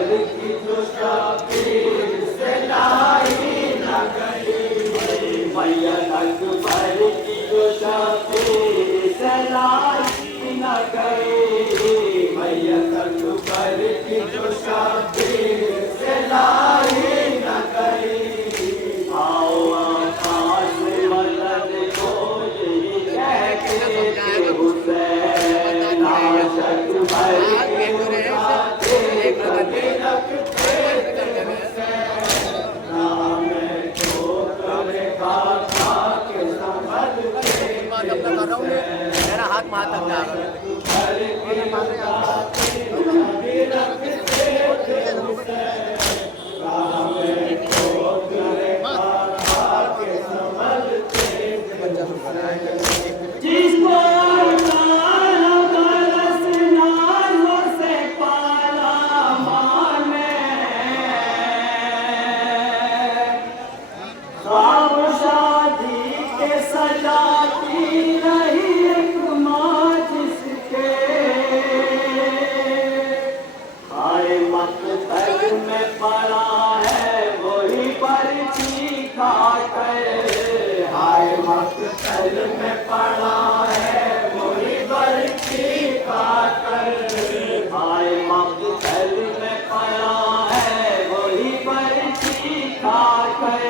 भर की जो शबीर से लाई न गई, मैया तक भर की जो शबीर से लाई न गई, मैया तक भर की जो शबीर से लाई न गई। आओ आकाश मदद को यही कहते थे हुसैन, आशक भर के उठाते कभी रखते थे हुसैन, राह में ठोकर खा खा के संभलते थे हुसैन, मेरा हाथ वहां तक जा रहा भर के उठाते कभी रखते थे हुसैन, राह में ठोकर खा खा के संभलते थे हुसैन। जिसको सजाती रही एक माँ जिसके, हाय मकतल में पड़ा है वही पर्ची खाकर, हाय मकतल में पड़ा है वही पर्ची खाकर, हाय मकतल में पड़ा है वही पर्ची खाकर,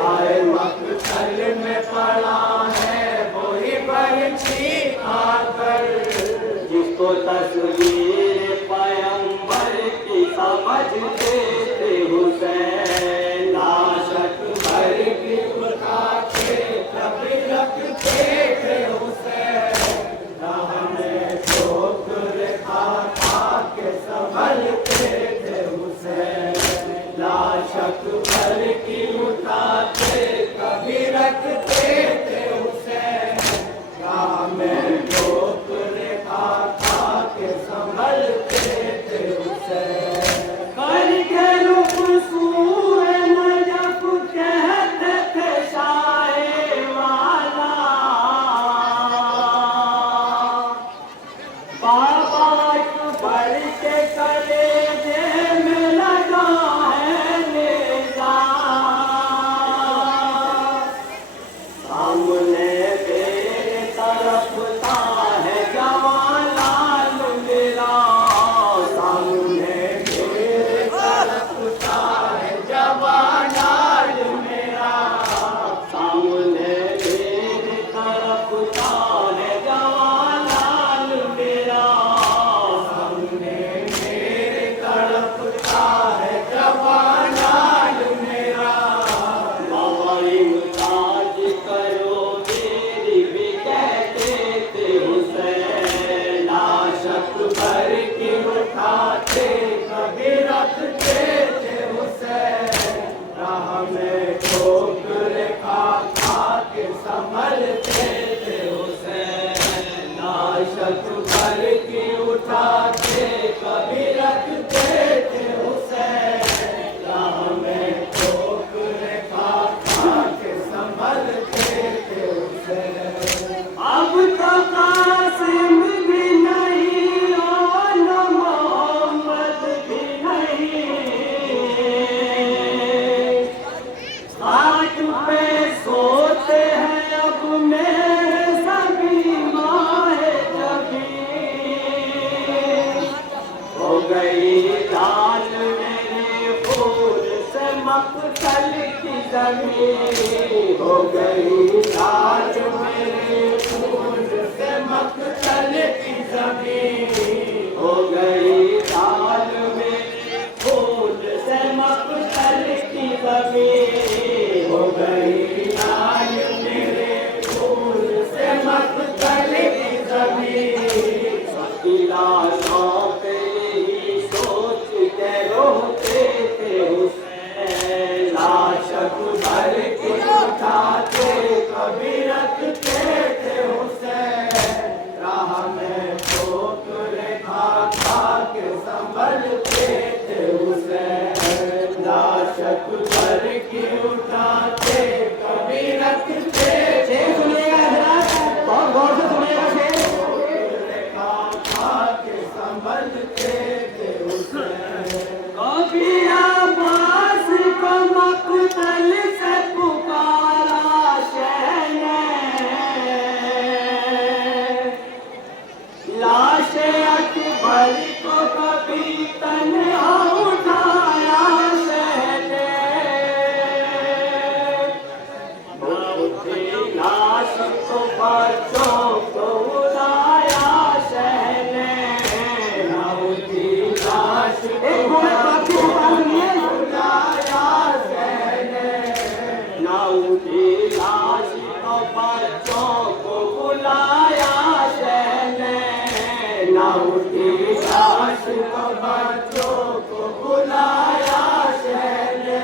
हाय मकतल में पड़ा है वही पर्ची खाकर। जिसको तस्वीर पैगंबर की समझते थे हुसैन, आशक भर की उठाते कभी रखते थे हुसैन, राह में ठोकर खा खा के संभलते थे हुसैन, आशक भर की उठाते कभी रखते थे हुसैन, राह में ठोकर खा खा के संभलते थे हुसैन। करके रुखसूर नजफ कहते थे शाहे वाला, बाबा अकबर के कलेजे में लगा है नेज़ा, सामने तेरे तरफता है जवान लाल मेरा, सामने तेरे तरफता है जवान लाल मेरा, सामने तेरे तरफता है जवान लाल मेरा, सामने मेरे तरफता है जवान लाल मेरा। बाबा इमदाद करो मेरी भी कहते थे हुसैन, आशक भर की उठाते कभी रखते थे हुसैन, राह में ठोकर खा खा के संभलते थे हुसैन, आशक भर की उठाते कभी रखते थे हुसैन, राह में ठोकर खा खा के संभलते थे हुसैन। अब तो कासिम भी नहीं और मोहम्मद भी नहीं, खाट पे सोते हैं अब मेरे सभी माहे जबी, हो गई लाल मेरे खून से मकतल की जमीन, हो गई लाल मेरे खून से मकतल की जमीन, हो गई लाल मेरे खून से मकतल की जमीन, हो गई लाल मेरे खून से मकतल की जमीन। सबकी लाशों पे यही सोच के रोते थे हुसैन, आशक भर के उठाते कभी रखते थे हुसैन, राह में ठोकर पर को कभी तन्हा उठाया सहने, लाश को बच्चों को उड़ाया सहने, लाश को उड़ाया सहने, नाउदी लाश को बच्चों को बुलाया सहने, नाउदी लाश को बच्चों को बुलाया सहने,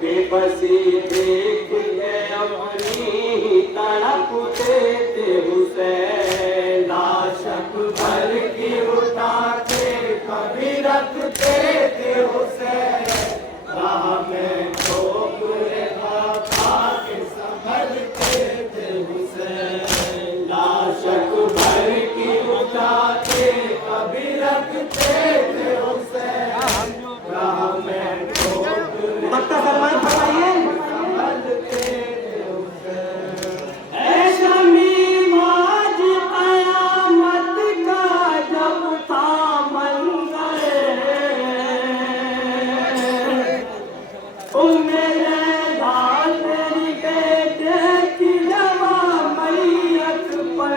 बेबसी देख के अपनी तड़पते थे हुसैन, लाशक भर की उठा के कभी रखते थे हुसैन, राह में ठोकरे खा के संभलते थे हुसैन, लाशक भर की उठा के कभी रखते थे हुसैन, राह में ठोकरे संभलते थे हुसैन। ऐ शमीम आज क़यामत का जब था मंज़र, ओ मेरे लाल तेरी बेटे की जवां मैयत पर,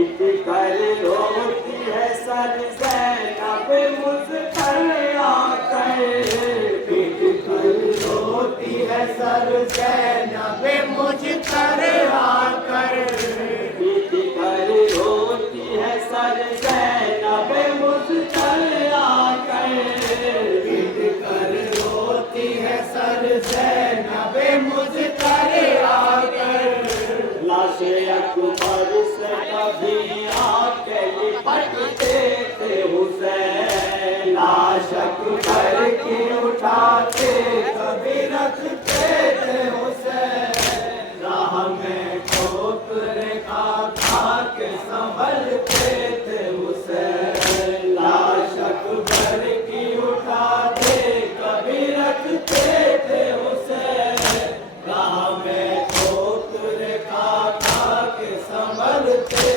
इट कर रोती है सर ज़ैनब मुझपर आकर, इट कर रोती है सर ज़ैनब मुझपर आकर, इट कर रोती है सर ज़ैनब मुझपर आकर, इट कर रोती है सर ज़ैनब मुझपर आकर, लाश अकबर से कभी आके लिपटते थे हुसैन, लाश अकबर की उठाते कभी रखते थे हुसैन, राह में ठोकरे खा के संभलते थे हुसैन, लाश अकबर की उठाते कभी रखते थे हुसैन, राह में ठोकरे खा के संभलते